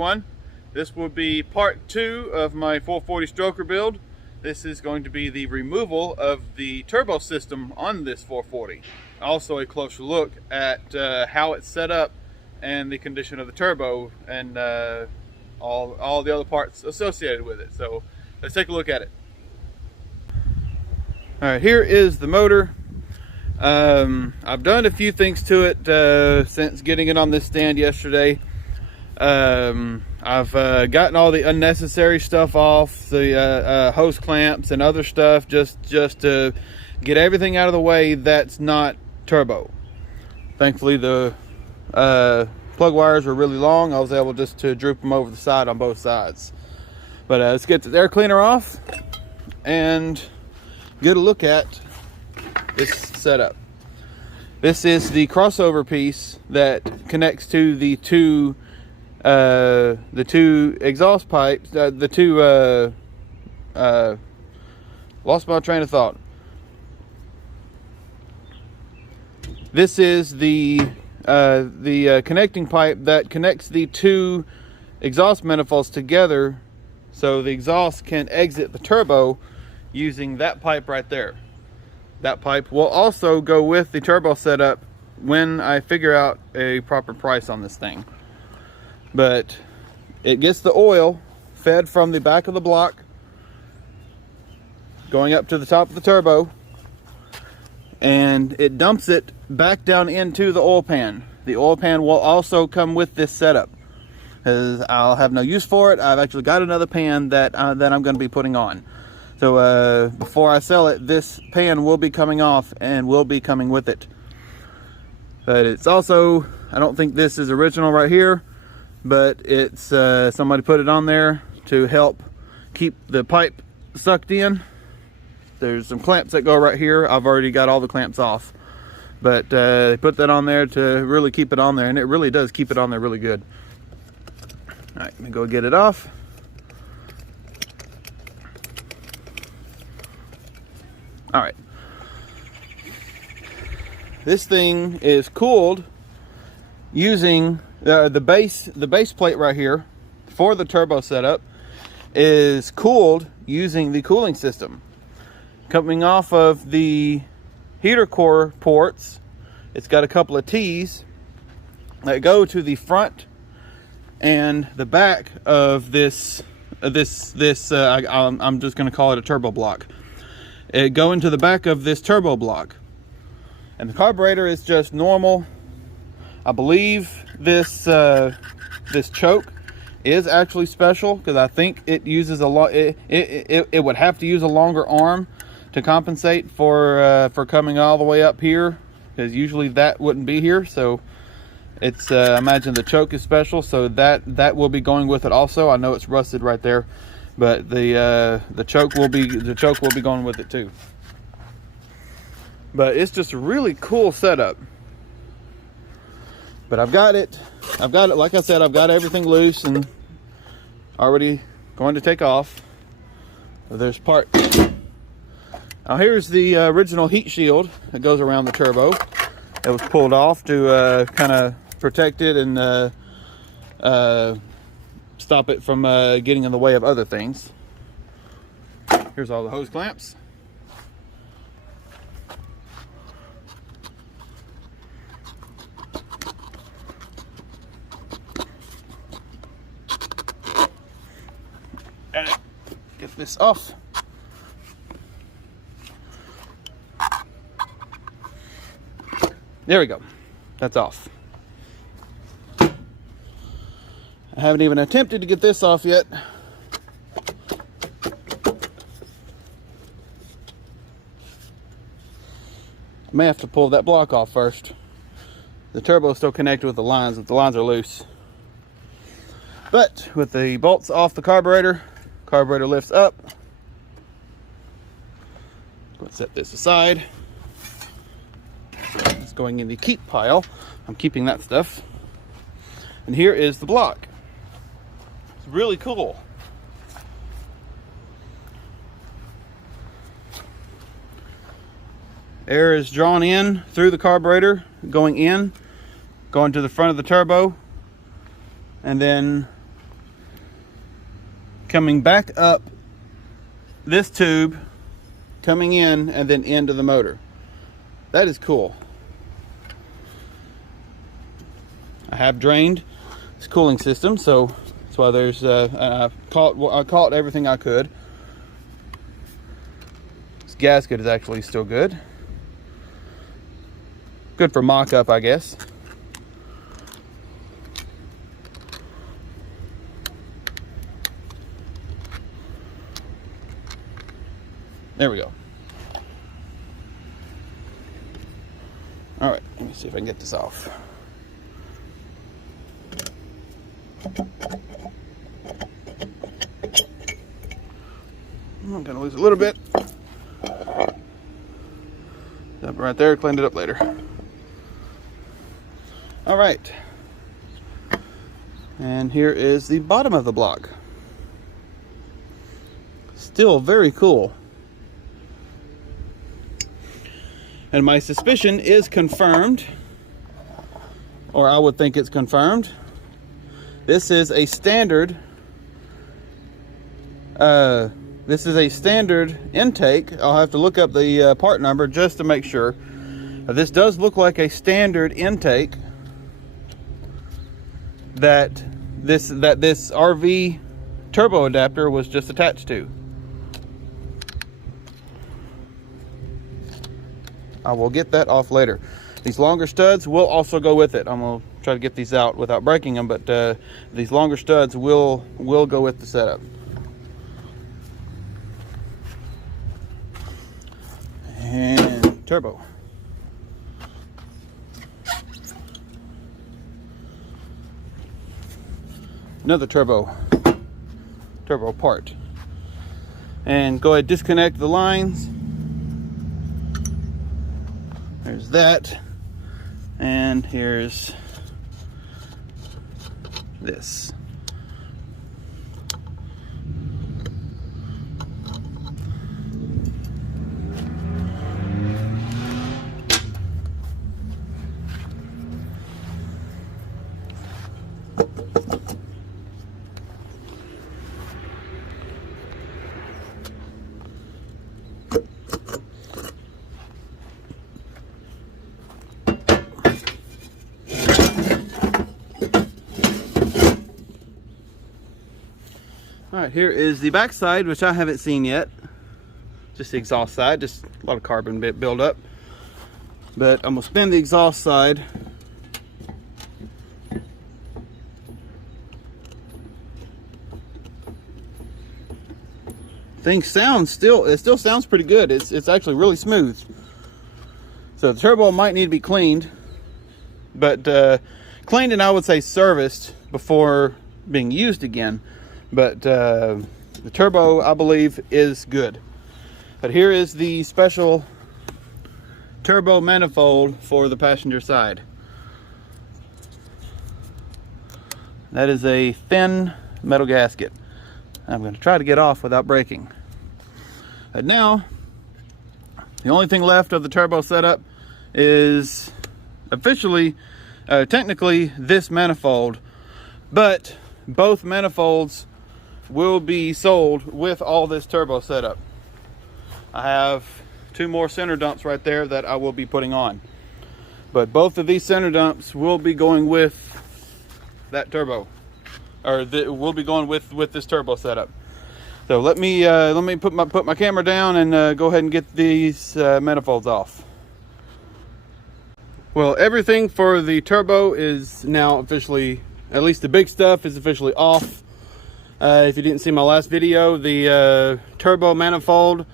everyone. This will be part 2 of my 440 stroker build. This is going to be the removal of the turbo system on this 440. Also a closer look at how it's set up and the condition of the turbo and all the other parts associated with it. So let's take a look at it. Alright, here is the motor. I've done a few things to it since getting it on this stand yesterday. I've gotten all the unnecessary stuff off, the hose clamps and other stuff, just to get everything out of the way that's not turbo. Thankfully the plug wires were really long. I was able just to droop them over the side on both sides. But let's get the air cleaner off and get a look at this setup. This is the crossover piece that connects to the two exhaust pipes, lost my train of thought. This is the connecting pipe that connects the two exhaust manifolds together, so the exhaust can exit the turbo using that pipe right there. That pipe will also go with the turbo setup when I figure out a proper price on this thing. But it gets the oil fed from the back of the block going up to the top of the turbo, and it dumps it back down into the oil pan. The oil pan will also come with this setup, because I'll have no use for it. I've actually got another pan that I'm going to be putting on. So before I sell it, this pan will be coming off and will be coming with it. But it's also, I don't think this is original right here, but it's somebody put it on there to help keep the pipe sucked in. There's some clamps that go right here. I've already got all the clamps off, but they put that on there to really keep it on there, and it really does keep it on there really good. All right, let me go get it off. All right, this thing is cooled using the base plate right here for the turbo setup is cooled using the cooling system coming off of the heater core ports. It's got a couple of T's that go to the front and the back of this I'm just going to call it a turbo block. It go into the back of this turbo block, and the carburetor is just normal. I believe this this choke is actually special, because I think it uses a lot. It would have to use a longer arm to compensate for coming all the way up here, because usually that wouldn't be here. So it's I imagine the choke is special, so that will be going with it also. I know it's rusted right there, but the choke will be going with it too. But it's just a really cool setup. But I've got it, like I said, I've got everything loose and already going to take off. There's part. Now here's the original heat shield that goes around the turbo. It was pulled off to kind of protect it and stop it from getting in the way of other things. Here's all the hose clamps. Get this off. There we go. That's off. I haven't even attempted to get this off yet. I may have to pull that block off first. The turbo is still connected with the lines, but the lines are loose. But with the bolts off the carburetor lifts up. Let's set this aside. It's going in the keep pile. I'm keeping that stuff. And here is the block. It's really cool. Air is drawn in through the carburetor, going to the front of the turbo, and then coming back up this tube, coming in, and then into the motor. That is cool. I have drained this cooling system, so that's why there's I caught everything I could. This gasket is actually still good. Good for mock-up, I guess. There we go. All right, let me see if I can get this off. I'm gonna lose a little bit. Dump it right there, clean it up later. All right. And here is the bottom of the block. Still very cool. And my suspicion is confirmed, or I would think it's confirmed. This is a standard intake. I'll have to look up the part number just to make sure. This does look like a standard intake that this RV turbo adapter was just attached to. I will get that off later. These longer studs will also go with it. I'm gonna try to get these out without breaking them, but these longer studs will go with the setup. And turbo. Another turbo part. And go ahead, disconnect the lines. There's that. And here's this. All right, here is the back side, which I haven't seen yet. Just the exhaust side, just a lot of carbon build up. But I'm gonna spin the exhaust side. Thing sounds it still sounds pretty good. It's actually really smooth. So the turbo might need to be cleaned, but cleaned and I would say serviced before being used again. But the turbo, I believe, is good. But here is the special turbo manifold for the passenger side. That is a thin metal gasket. I'm going to try to get off without breaking. And now, the only thing left of the turbo setup is officially, technically, this manifold. But both manifolds will be sold with all this turbo setup. I have 2 more center dumps right there that I will be putting on. But both of these center dumps will be going with that turbo, or will be going with this turbo setup. So let me put my camera down and go ahead and get these manifolds off. Well, everything for the turbo is now officially, at least the big stuff is officially off. If you didn't see my last video, the turbo manifold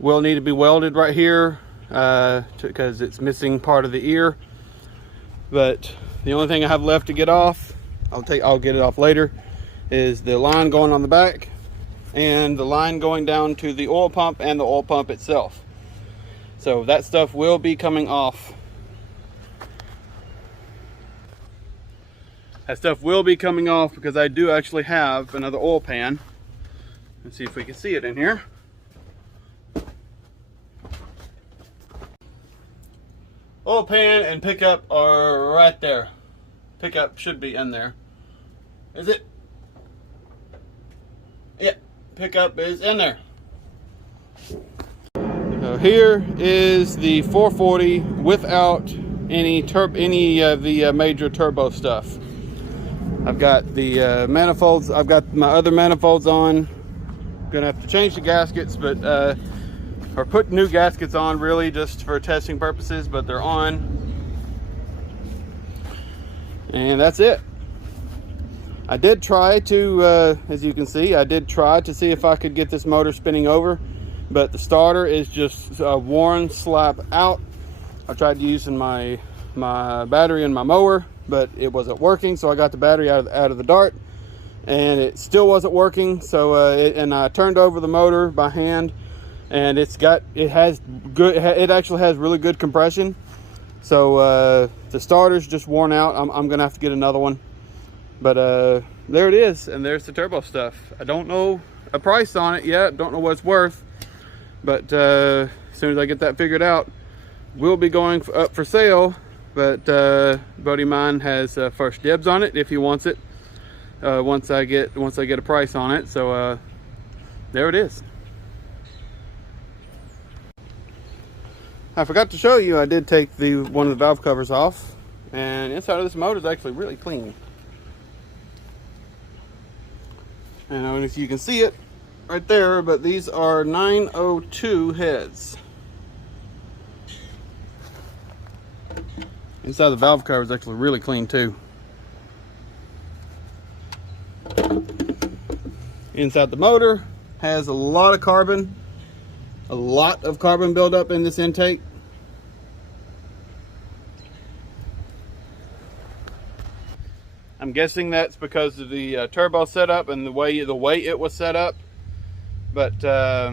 will need to be welded right here because it's missing part of the ear. But the only thing I have left to get off, I'll get it off later, is the line going on the back and the line going down to the oil pump and the oil pump itself. So that stuff will be coming off. That stuff will be coming off because I do actually have another oil pan. Let's see if we can see it in here. Oil pan and pickup are right there. Pickup should be in there. Is it? Yeah, pickup is in there. So here is the 440 without any of the major turbo stuff. I've got the manifolds. I've got my other manifolds on. Gonna have to change the gaskets, but or put new gaskets on, really just for testing purposes, but they're on. And that's it. I did try to, as you can see, I did try to see if I could get this motor spinning over, but the starter is just worn slap out. I tried using my battery in my mower, but it wasn't working, so I got the battery out of the dart, and it still wasn't working. So and I turned over the motor by hand, and it actually has really good compression. So the starter's just worn out. I'm gonna have to get another one, but there it is, and there's the turbo stuff. I don't know a price on it yet, don't know what it's worth, but as soon as I get that figured out, we'll be going up for sale. But buddy of mine has first dibs on it if he wants it, once I get a price on it. So there it is. I forgot to show you, I did take one of the valve covers off, and inside of this motor is actually really clean. And I don't know if you can see it right there, but these are 902 heads. Inside the valve cover is actually really clean too. Inside the motor has a lot of carbon buildup in this intake. I'm guessing that's because of the turbo setup and the way it was set up. But I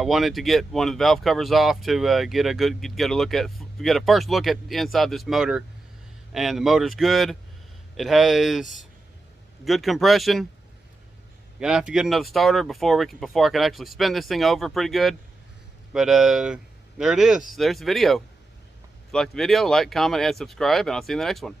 wanted to get one of the valve covers off to get a first look at inside this motor, and the motor's good. It has good compression. Gonna have to get another starter before I can actually spin this thing over pretty good. But there it is. There's the video. If you like the video, like, comment, and subscribe, and I'll see you in the next one.